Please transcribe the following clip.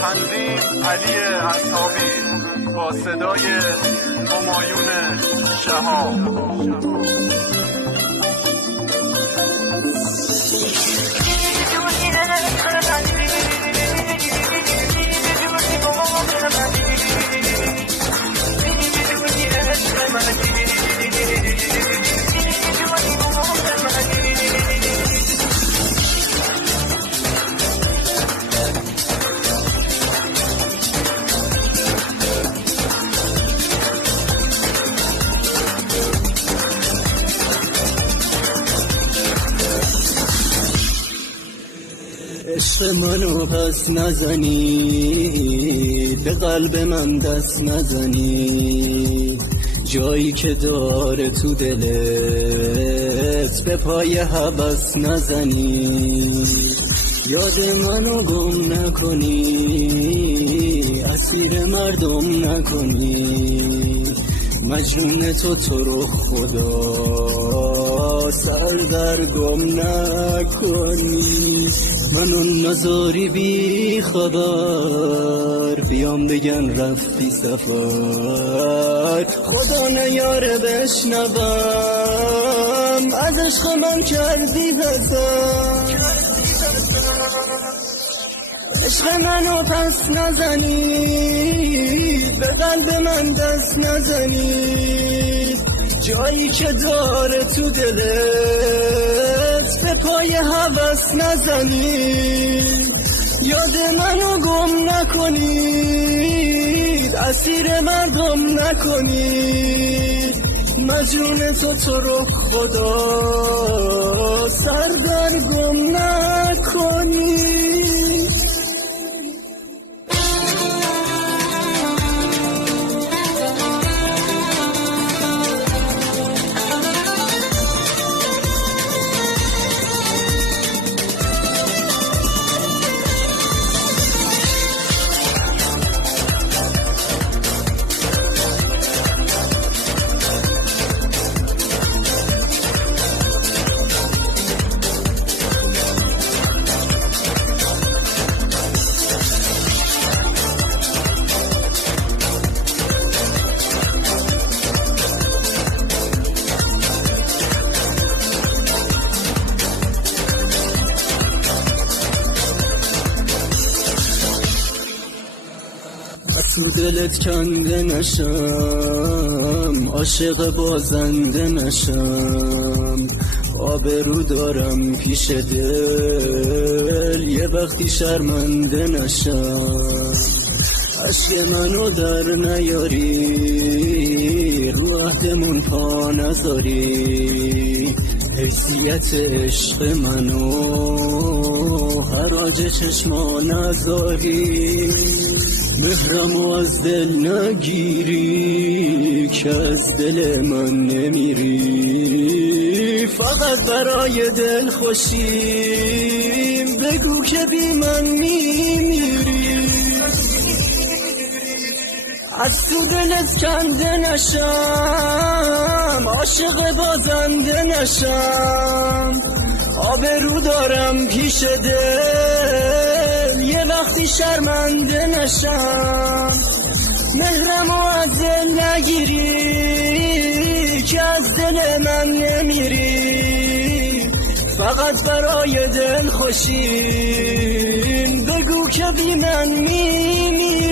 تنظیم علی اصحابی با صدای همایون شهاب. عشق منو پس نزنی، به قلب من دست نزنی، جایی که داره تو دلت به پای هوس نزنی، یاد منو گم نکنی، اسیر مردم نکنی، مجنون تو رو خدا سردرگم نکنی، منو نذاری بی خبر بیام بگن رفتی سفر، خدا نیاره بشنوم از عشق من کردی حسن، عشق منو پس نزنی، به قلب من دست نزنی، جایی که داره تو دلت به پای هوس نزنی، یاد منو گم نکنید، اسیر مردم نکنید، مجنون تو رو خدا سردرگم نکنید. تو دلت کنده نشم، عاشق بازنده نشم، آبرو دارم پیش دل یه وقتی شرمنده نشم، عشق منو در نیاری، رو عهدمون پا نذاری، حیثیت عشق منو حراج چشما نذاری، مهرمو از دل نگیری که از دل من نمیری، فقط برای دل خوشیم بگو که بی من میمیری، از تو دلت کنده نشم، عاشق بازنده نشم، آبرو دارم پیش دل یه وقتی شرمنده نشم، مهرمو از دل نگیری که از دل من نمیری، فقط برای دل خوشیم بگو که بی من میمیری.